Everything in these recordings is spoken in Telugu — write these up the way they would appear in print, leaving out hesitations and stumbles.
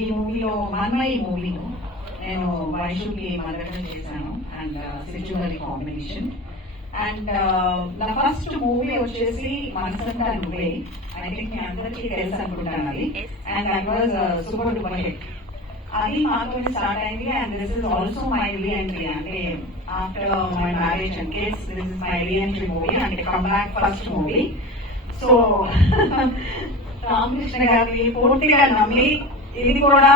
ఈ మూవీలో మన్మయి మూవీలో నేను వైషుకి మదర్గా చేశాను అండ్ సిజు గారి కాంబినేషన్. అండ్ నా ఫస్ట్ మూవీ వచ్చేసి మనసంతా నువ్వే. ఐ థింక్ మీ అందరికీ తెలుసు అనుకుంటాను అది. And that was super duper hit. అది మాతోనే స్టార్ట్ అయింది. And this is also my reentry. అంటే after my marriage and kids this is my reentry movie. అంటే come back first movie. So Ramakrishna గారిని పూర్తిగా నమ్మి ఇది కూడా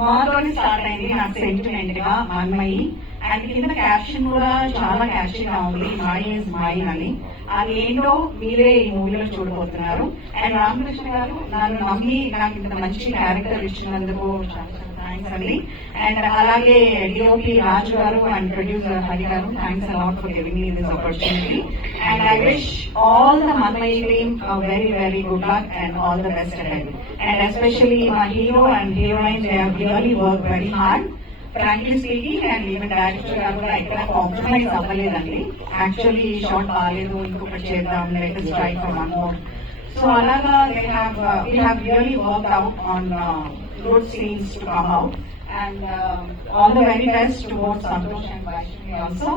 మాతోనే స్టార్ట్ అయింది నాకు సెంటిమెంట్ గా మన్మయి. అండ్ కింద క్యాప్షన్ కూడా చాలా క్యాప్షన్ గా ఉంది, మై ఇస్ మైన్ అని. అది ఏంటో మీరే ఈ మూవీలో చూడబోతున్నారు. అండ్ రామకృష్ణ గారు నన్ను నమ్మి నాకు ఇంత మంచి క్యారెక్టర్ ఇచ్చినందుకు చాలా చాలా థ్యాంక్స్ అండి. అండ్ అలాగే డిఓపి రాజు గారు అండ్ ప్రొడ్యూసర్ హరి గారు, thanks a lot for giving me this opportunity. And I wish all the Mannamayi team a very, very good luck and all the best ahead. And especially my hero and heroine, they have really worked very hard. Frankly speaking, and even director garu kuda ikkada compromise avvaledandi. Actually shot baaledu, inkokati cheddam, let us try for one more. So alaga we have really worked out on good scenes to come out. And all the very best to both Santosh and Vaishnavi also.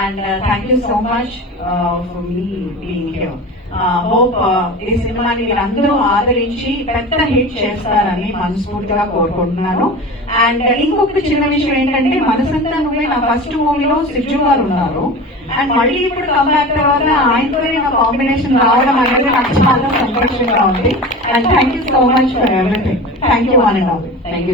And thank you so much for me being here. Hope ఈ సినిమాని మీరందరూ ఆదరించి పెద్ద హిట్ చేస్తారని మనస్ఫూర్తిగా కోరుకుంటున్నాను. అండ్ ఇంకొకటి చిన్న విషయం ఏంటంటే మనసంతా నువ్వే నా ఫస్ట్ మూవీలో సిజు గారు ఉన్నారు. అండ్ మళ్ళీ ఇప్పుడు కంబ్యాక్ తర్వాత ఆయనతోనే నా కాంబినేషన్ రావడం అనేది నాకు చాలా సంతోషంగా ఉంది. And thank you so much for everything. Thank you one and all. Thank you.